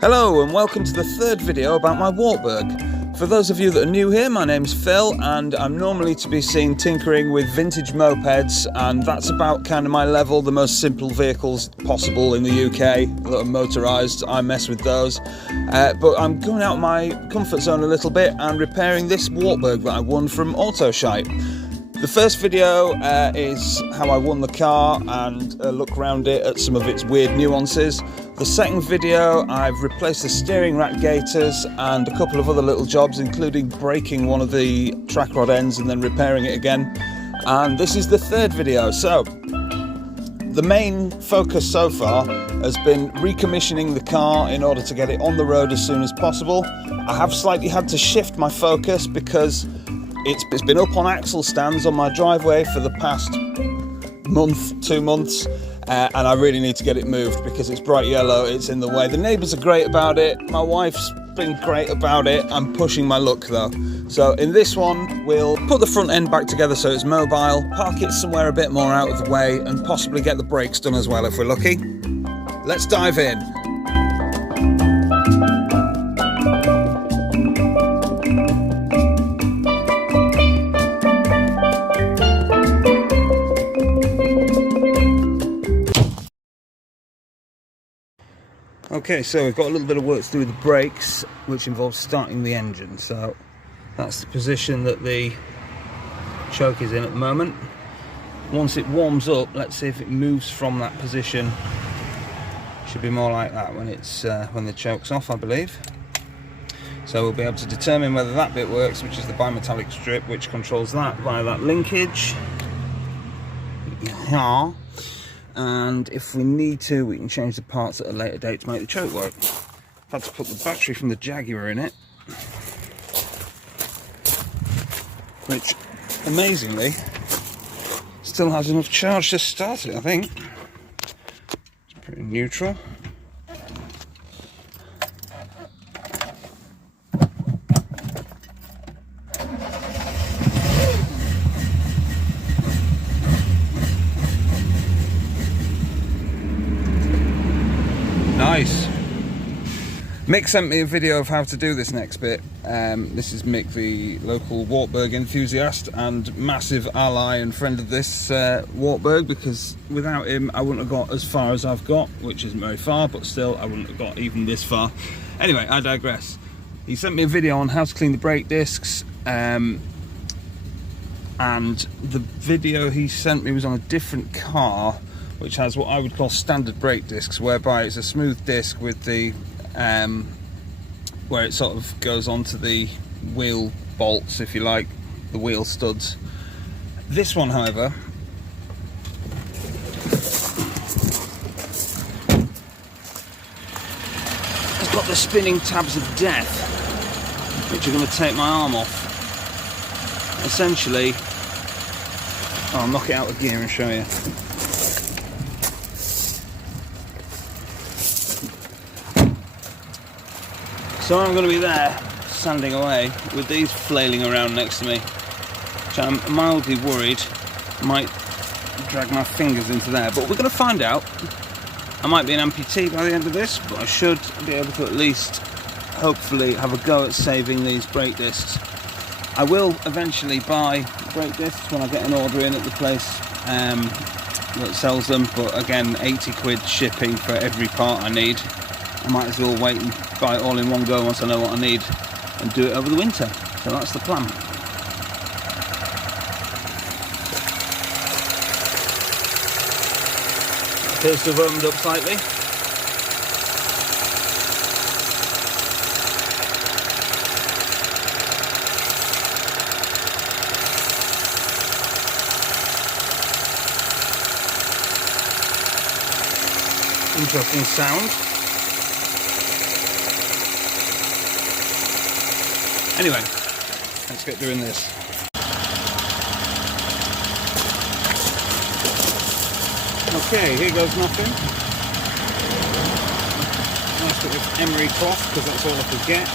Hello and welcome to the third video about my Wartburg. For those of you that are new here, my name's Phil and I'm normally to be seen tinkering with vintage mopeds, and that's about kind of my level, the most simple vehicles possible in the UK that are motorised. I mess with those. But I'm going out of my comfort zone a little bit and repairing this Wartburg that I won from Autoshite. The first video is how I won the car and a look around it at some of its weird nuances. The second video, I've replaced the steering rack gaiters and a couple of other little jobs, including breaking one of the track rod ends and then repairing it again. And this is the third video. So the main focus so far has been recommissioning the car in order to get it on the road as soon as possible. I have slightly had to shift my focus because it's been up on axle stands on my driveway for the past month, 2 months. And I really need to get it moved because it's bright yellow, it's in the way. The neighbours are great about it, my wife's been great about it. I'm pushing my luck though. So in this one, we'll put the front end back together so it's mobile, park it somewhere a bit more out of the way, and possibly get the brakes done as well if we're lucky. Let's dive in. Okay, so we've got a little bit of work to do with the brakes, which involves starting the engine. So that's the position that the choke is in at the moment. Once it warms up, let's see if it moves from that position. Should be more like that when it's when the choke's off, I believe. So we'll be able to determine whether that bit works, which is the bimetallic strip, which controls that via that linkage. Yeah. And if we need to, we can change the parts at a later date to make the choke work. I've had to put the battery from the Jaguar in it, which amazingly still has enough charge to start it, I think. It's pretty neutral. Nice. Mick sent me a video of how to do this next bit. This is Mick, the local Wartburg enthusiast and massive ally and friend of this Wartburg, because without him I wouldn't have got as far as I've got, which isn't very far, but still I wouldn't have got even this far. Anyway, I digress. He sent me a video on how to clean the brake discs, and the video he sent me was on a different car, which has what I would call standard brake discs, whereby it's a smooth disc with the where it sort of goes onto the wheel bolts, if you like, the wheel studs. This one, however, has got the spinning tabs of death, which are going to take my arm off. Essentially, I'll knock it out of gear and show you. So I'm going to be there, sanding away, with these flailing around next to me, which I'm mildly worried might drag my fingers into there. But we're going to find out. I might be an amputee by the end of this, but I should be able to at least, hopefully, have a go at saving these brake discs. I will eventually buy brake discs when I get an order in at the place that sells them, but again, 80 quid shipping for every part I need. I might as well wait and buy it all in one go once I know what I need and do it over the winter. So that's the plan. Appears to have opened up slightly. Interesting sound. Anyway, let's get doing this. Okay, here goes nothing. Nice bit of emery cloth, because that's all I could get.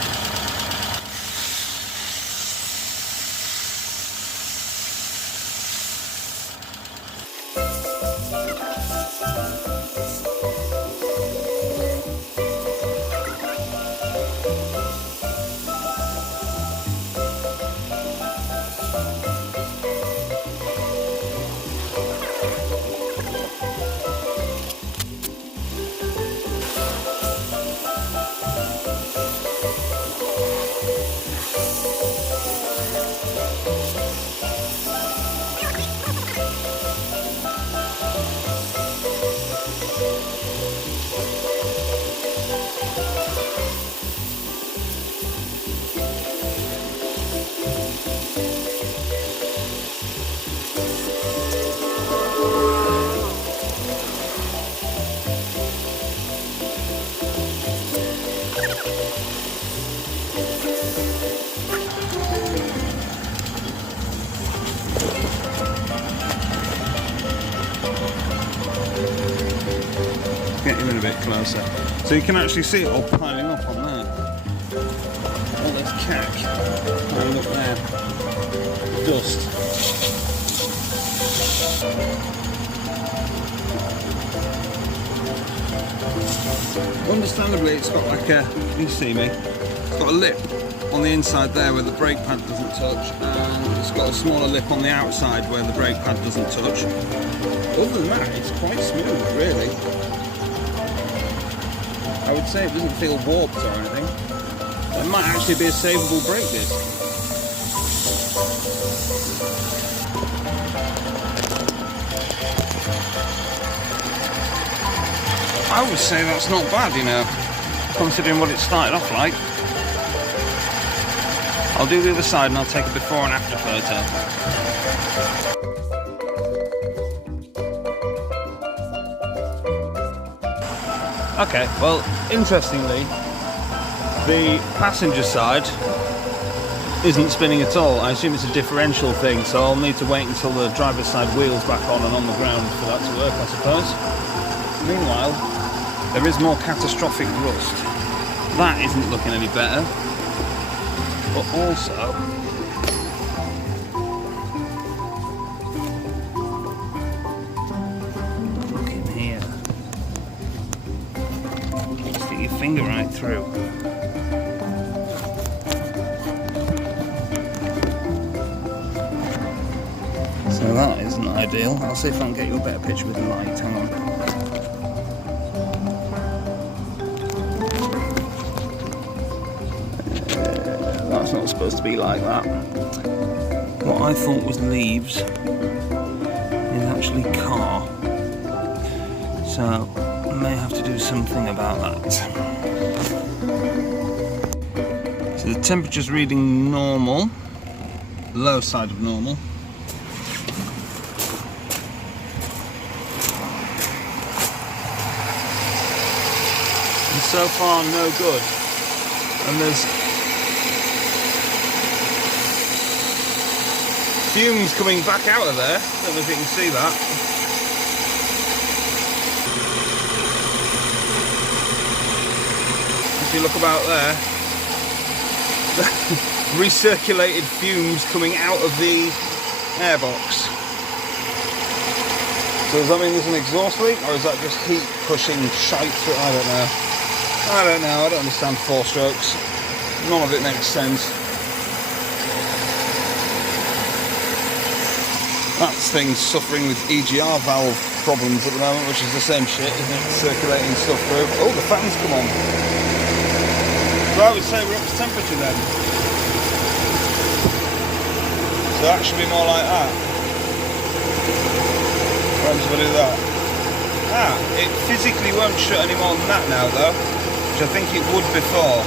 closer. So you can actually see it all piling up on there. All this cack piling up there. Dust. Understandably, it's got like a, you see me, it's got a lip on the inside there where the brake pad doesn't touch, and it's got a smaller lip on the outside where the brake pad doesn't touch. Other than that, it's quite smooth, really. I would say it doesn't feel warped or anything. It might actually be a savable brake disc. I would say that's not bad, you know, considering what it started off like. I'll do the other side and I'll take a before and after photo. Okay, well, interestingly, the passenger side isn't spinning at all. I assume it's a differential thing, so I'll need to wait until the driver's side wheel's back on and on the ground for that to work, I suppose. Meanwhile, there is more catastrophic rust. That isn't looking any better. But also, look in here. Stick your finger right through. So that isn't ideal. I'll see if I can get you a better picture with the light. Hang on. That's not supposed to be like that. What I thought was leaves is actually car. So I may have to do something about that. So the temperature's reading normal, low side of normal. And so far no good. And there's fumes coming back out of there. Don't know if you can see that. If you look about there, recirculated fumes coming out of the airbox. So does that mean there's an exhaust leak, or is that just heat pushing shite through? I don't know. I don't understand four strokes. None of it makes sense. That thing's suffering with EGR valve problems at the moment, which is the same shit, isn't it? Circulating stuff through. Oh, the fans come on. So I would say we're up to temperature then. So that should be more like that. What happens if I do that? Ah, it physically won't shut any more than that now though, which I think it would before.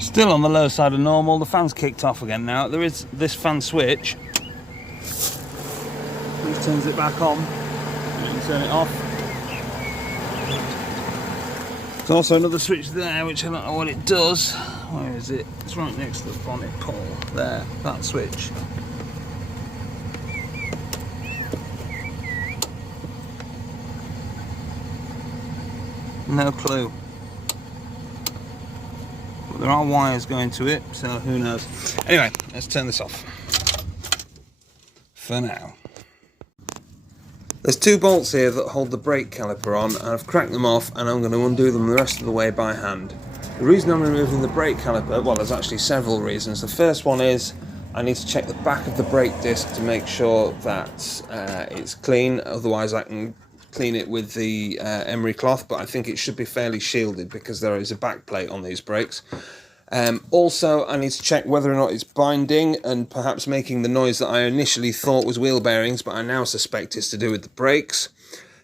Still on the low side of normal. The fan's kicked off again now. There is this fan switch which turns it back on. You can turn it off. There's also another switch there which I don't know what it does. Where is it? It's right next to the bonnet pole. There, that switch. No clue. There are wires going to it, so who knows. Anyway, let's turn this off for now. There's two bolts here that hold the brake caliper on, and I've cracked them off and I'm going to undo them the rest of the way by hand. The reason I'm removing the brake caliper, well, there's actually several reasons. The first one is I need to check the back of the brake disc to make sure that it's clean, otherwise I can clean it with the emery cloth, but I think it should be fairly shielded because there is a back plate on these brakes. Also, I need to check whether or not it's binding and perhaps making the noise that I initially thought was wheel bearings, but I now suspect it's to do with the brakes.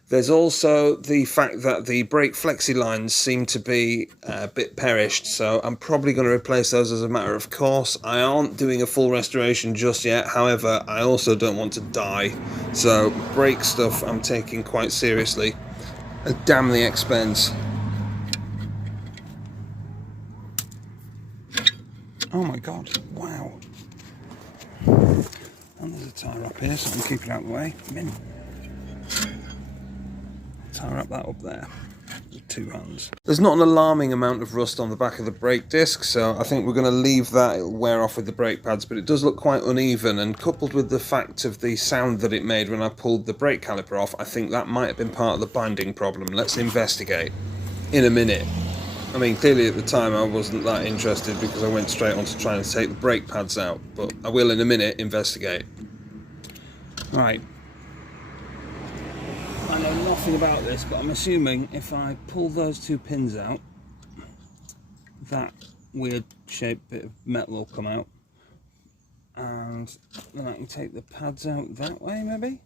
There's also the fact that the brake flexi lines seem to be a bit perished, so I'm probably going to replace those as a matter of course. I aren't doing a full restoration just yet, however, I also don't want to die, so brake stuff I'm taking quite seriously. Damn the expense. Oh my god, wow. And there's a a tie wrap here so I can keep it out of the way. Mint. Tie wrap that up there with 2 hands. There's not an alarming amount of rust on the back of the brake disc, so I think we're going to leave that. It'll wear off with the brake pads, but it does look quite uneven, and coupled with the fact of the sound that it made when I pulled the brake caliper off, I think that might have been part of the binding problem. Let's investigate in a minute. I mean, clearly at the time I wasn't that interested because I went straight on to trying to take the brake pads out, but I will in a minute investigate. Right. I know nothing about this, but I'm assuming if I pull those 2 pins out, that weird shaped bit of metal will come out, and then I can take the pads out that way, maybe?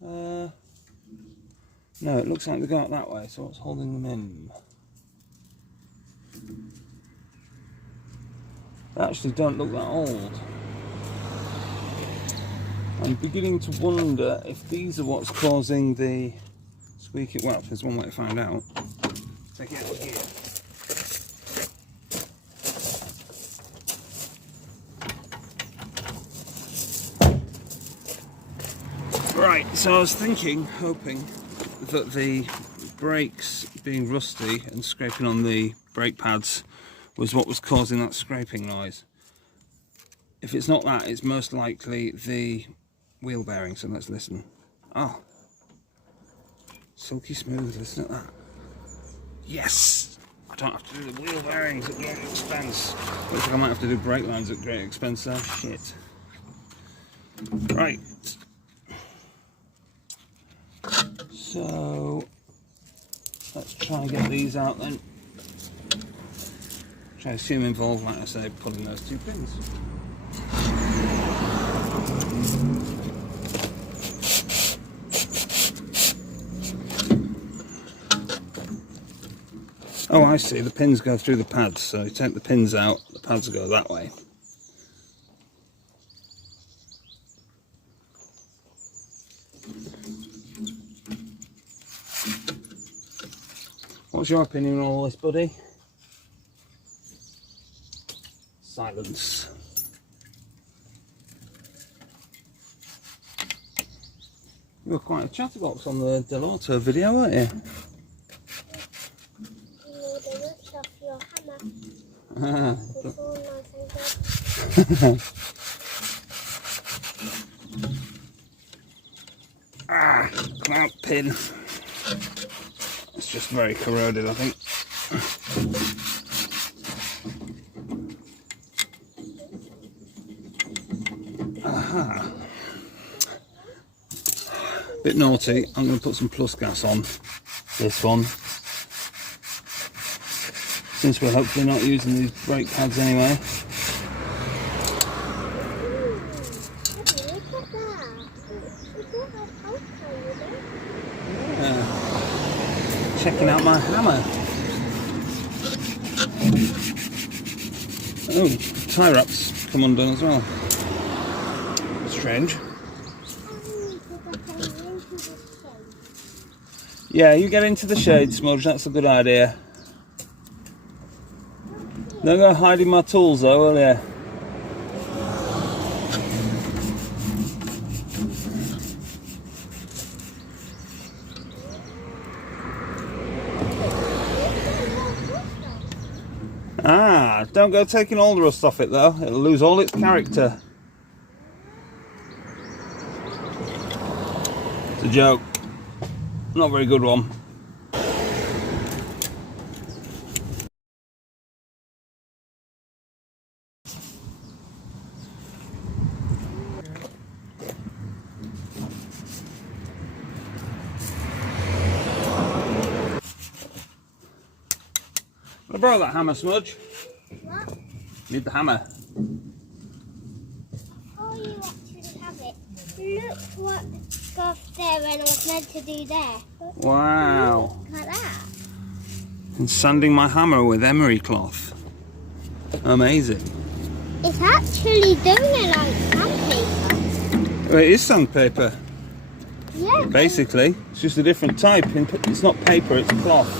No, it looks like they go out that way, so what's holding them in? They actually don't look that old. I'm beginning to wonder if these are what's causing the squeaking. Well, there's one way to find out. Take it out of here. Right, so I was hoping that the brakes being rusty and scraping on the brake pads was what was causing that scraping noise. If it's not that, it's most likely the wheel bearing, so let's listen. Oh, silky smooth, listen to that. Yes! I don't have to do the wheel bearings at great expense. Looks like I might have to do brake lines at great expense though. Shit. Right. So, let's try and get these out then. Which I assume involve, like I say, pulling those 2 pins. Oh, I see, the pins go through the pads, so you take the pins out, the pads go that way. What's your opinion on all this, buddy? Silence. You were quite a chatterbox on the Delauto video, weren't you? Clamp pin. It's just very corroded, I think. Aha. Bit naughty. I'm going to put some plus gas on this one, since we're hopefully not using these brake pads anyway. Yeah. Checking out my hammer. Oh, tie wraps come undone as well. Strange. Yeah, you get into the shade, Smudge, that's a good idea. Don't go hiding my tools though, will you? Ah, don't go taking all the rust off it though, it'll lose all its character. It's a joke. Not a very good one. I borrow that hammer, Smudge. What? Need the hammer. Oh, you actually have it. Look what goes there and I was meant to do there. Wow. Look at that. And sanding my hammer with emery cloth. Amazing. It's actually doing it like sandpaper. Well, it is sandpaper. Yeah. Basically, it's just a different type. It's not paper, it's cloth.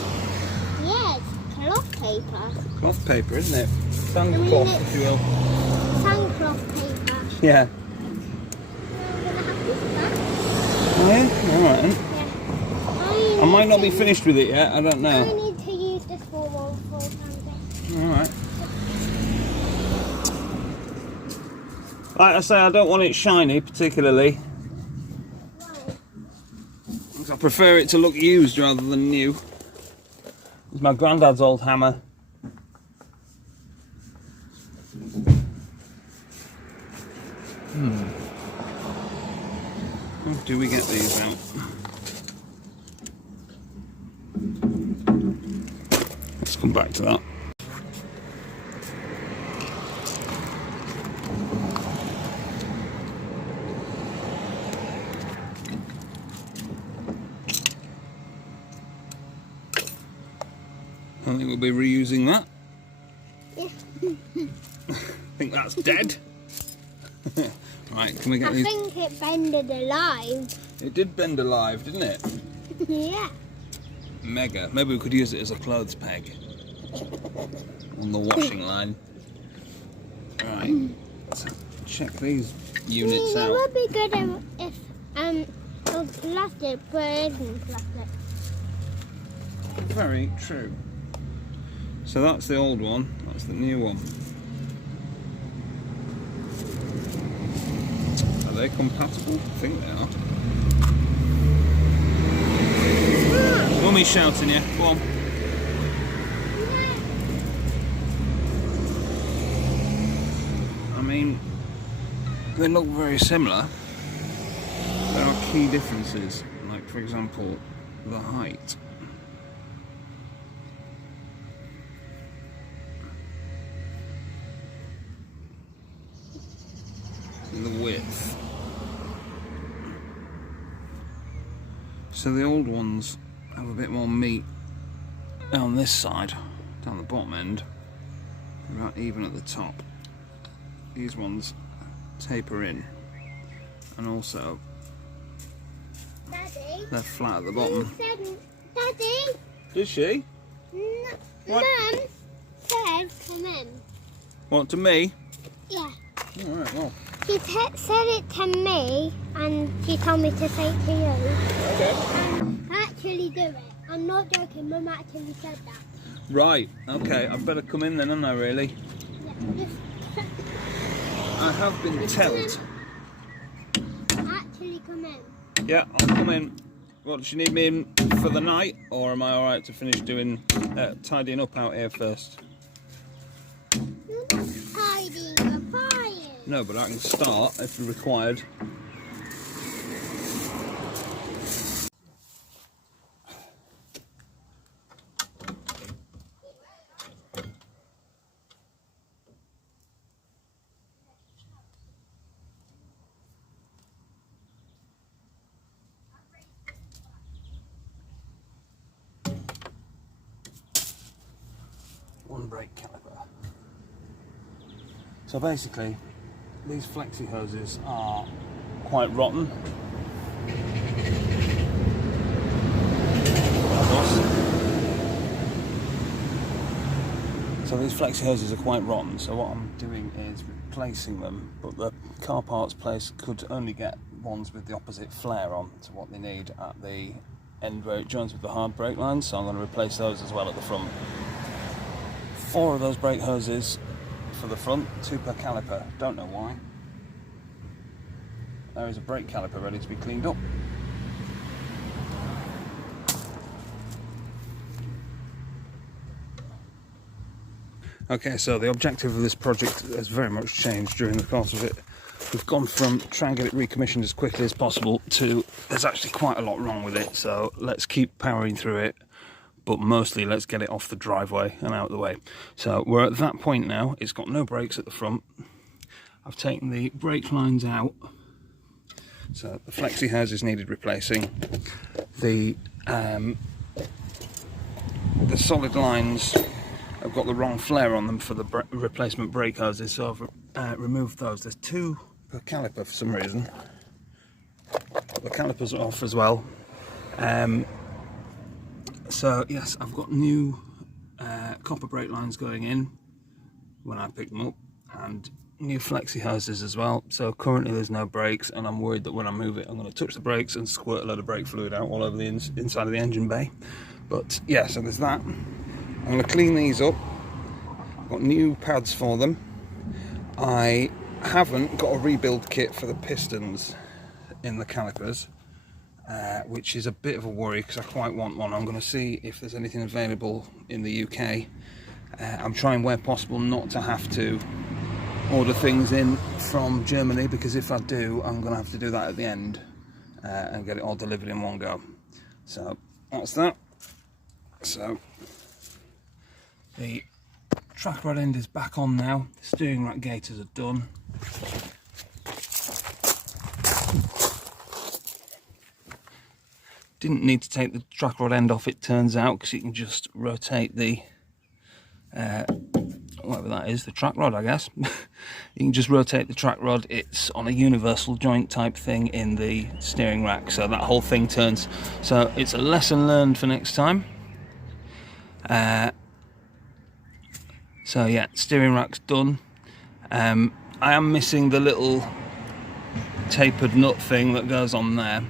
Yeah, it's cloth paper. Cloth paper, isn't it? Sand cloth, if you will. Sand cloth paper. Yeah. might not be finished with it yet, I don't I know. need to use this for one for something. Alright. Like I say, I don't want it shiny particularly. Right. I prefer it to look used rather than new. It's my granddad's old hammer. How do we get these out? Let's come back to that. I think we'll be reusing that. Yeah. I think that's dead. Right, can we get I these? think it bended alive. It did bend alive, didn't it? Yeah. Mega. Maybe we could use it as a clothes peg on the washing line. Right, let's check these units It out. would be good if it was plastic, but it isn't plastic. Very true. So that's the old one, that's the new one. Are they compatible? I think they are. Mummy's shouting you, go on. I mean, they look very similar. There are key differences, like for example, the height. The width. So the old ones have a bit more meat on this side, down the bottom end, about even at the top. These ones taper in, and also Daddy? they're flat at the bottom. Daddy? Did she? What? Mum said come in. What, to me? Yeah. Alright, well. She said it to me and she told me to say it to you. Okay. And actually do it. I'm not joking, Mum actually said that. Right, okay, I'd better come in then, haven't I, really? Yeah, just I have been told. actually come in. Yeah, I'll come in. What, does she need me in for the night, or am I alright to finish doing tidying up out here first? You're not tidying the fire. No, but I can start if required. One brake caliper. So basically, these flexi hoses are quite rotten. So these flexi hoses are quite rotten, so what I'm doing is replacing them, but the car parts place could only get ones with the opposite flare on to what they need at the end where it joins with the hard brake lines, so I'm going to replace those as well at the front. 4 of those brake hoses for the front, 2 per caliper, don't know why. There is a brake caliper ready to be cleaned up. Okay, so the objective of this project has very much changed during the course of it. We've gone from try and get it recommissioned as quickly as possible to there's actually quite a lot wrong with it, so let's keep powering through it, but mostly let's get it off the driveway and out of the way. So we're at that point now. It's got no brakes at the front. I've taken the brake lines out, so the flexi hoses needed replacing. The solid lines have got the wrong flare on them for the replacement brake hoses, so I've removed those. There's 2 per caliper for some reason. The calipers are off as well. So yes, I've got new copper brake lines going in when I pick them up, and new flexi hoses as well. So currently there's no brakes, and I'm worried that when I move it I'm going to touch the brakes and squirt a load of brake fluid out all over the inside of the engine bay. But yeah, so there's that. I'm going to clean these up. I've got new pads for them. I haven't got a rebuild kit for the pistons in the calipers, which is a bit of a worry because I quite want one. I'm going to see if there's anything available in the UK. I'm trying where possible not to have to order things in from Germany, because if I do, I'm going to have to do that at the end and get it all delivered in one go. So that's that. So the track rod end is back on now. The steering rack gaiters are done. Didn't need to take the track rod end off, it turns out, because you can just rotate the whatever that is, the track rod, I guess. You can just rotate the track rod. It's on a universal joint type thing in the steering rack, so that whole thing turns. So it's a lesson learned for next time. So yeah, steering rack's done. I am missing the little tapered nut thing that goes on there,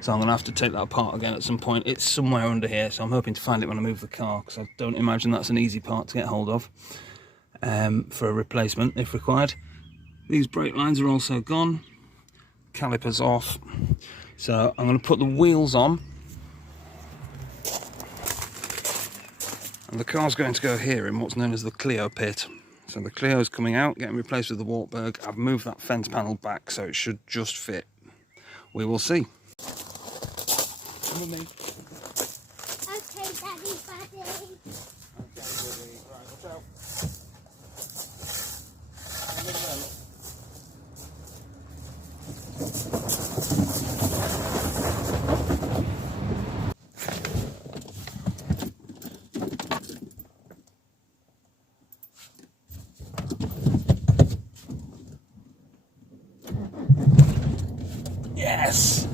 so I'm going to have to take that apart again at some point. It's somewhere under here, so I'm hoping to find it when I move the car, because I don't imagine that's an easy part to get hold of for a replacement if required. These brake lines are also gone, calipers off, so I'm going to put the wheels on, and the car's going to go here in what's known as the Clio pit. So the Clio is coming out, getting replaced with the Wartburg. I've moved that fence panel back, so it should just fit. We will see. Come with me. Okay, Daddy, Daddy. Okay, buddy. Right, watch out. Yes!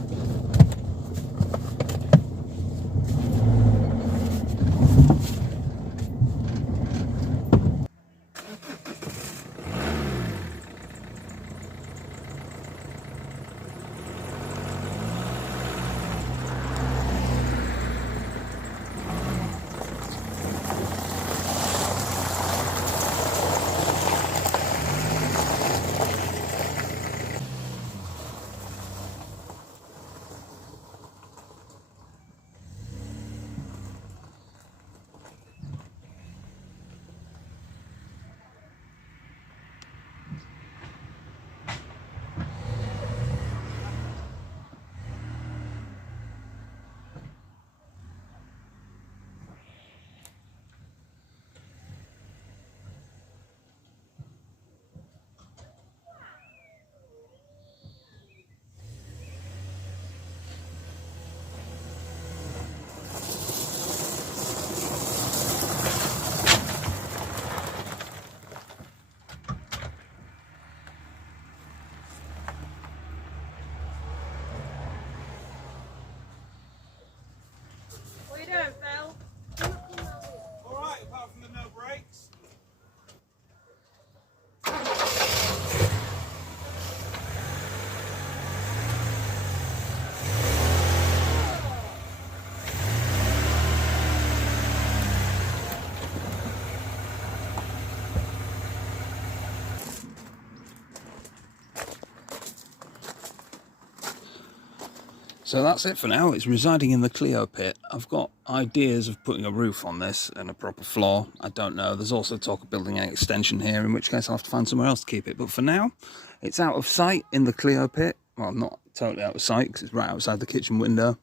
What are you doing, Phil? Alright, apart from the no brakes. So that's it for now. It's residing in the Clio pit. I've got ideas of putting a roof on this and a proper floor. I don't know. There's also talk of building an extension here, in which case I'll have to find somewhere else to keep it. But for now, it's out of sight in the Clio pit. Well, not totally out of sight, because it's right outside the kitchen window.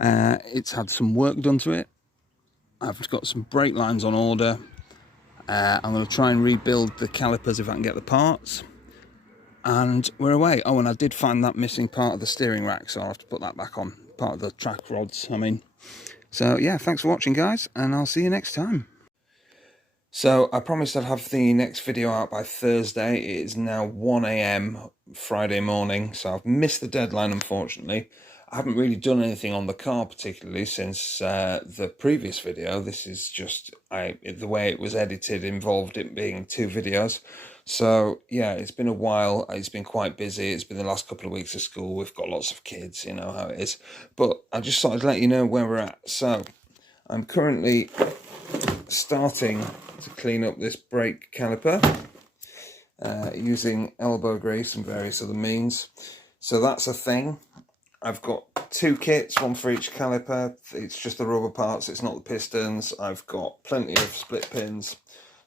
It's had some work done to it. I've got some brake lines on order. I'm going to try and rebuild the calipers if I can get the parts. And we're away. Oh, and I did find that missing part of the steering rack, so I'll have to put that back on. Part of the track rods, I mean. So, yeah, thanks for watching, guys, and I'll see you next time. So, I promised I'd have the next video out by Thursday. It is now 1 AM Friday morning, so I've missed the deadline, unfortunately. I haven't really done anything on the car particularly since the previous video. This is just, the way it was edited involved it being 2 videos. So yeah, it's been a while. It's been quite busy. It's been the last couple of weeks of school. We've got lots of kids, you know how it is. But I just thought I'd let you know where we're at. So I'm currently starting to clean up this brake caliper using elbow grease and various other means. So that's a thing. I've got 2 kits, one for each caliper. It's just the rubber parts, it's not the pistons. I've got plenty of split pins.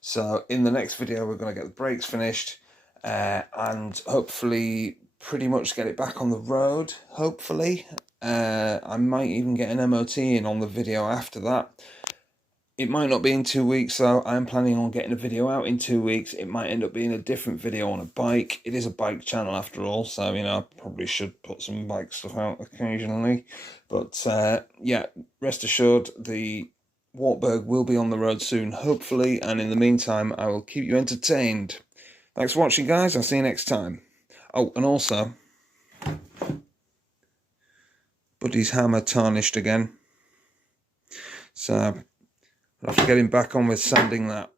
So in the next video we're going to get the brakes finished and hopefully pretty much get it back on the road, hopefully. I might even get an MOT in on the video after that. It might not be in 2 weeks though. I'm planning on getting a video out in 2 weeks. It might end up being a different video on a bike. It is a bike channel after all, so you know, I probably should put some bike stuff out occasionally. But yeah, rest assured the Wartburg will be on the road soon, hopefully, and in the meantime I will keep you entertained. Thanks for watching, guys. I'll see you next time. Oh, and also, Buddy's hammer tarnished again, so I'll have to get him back on with sanding that.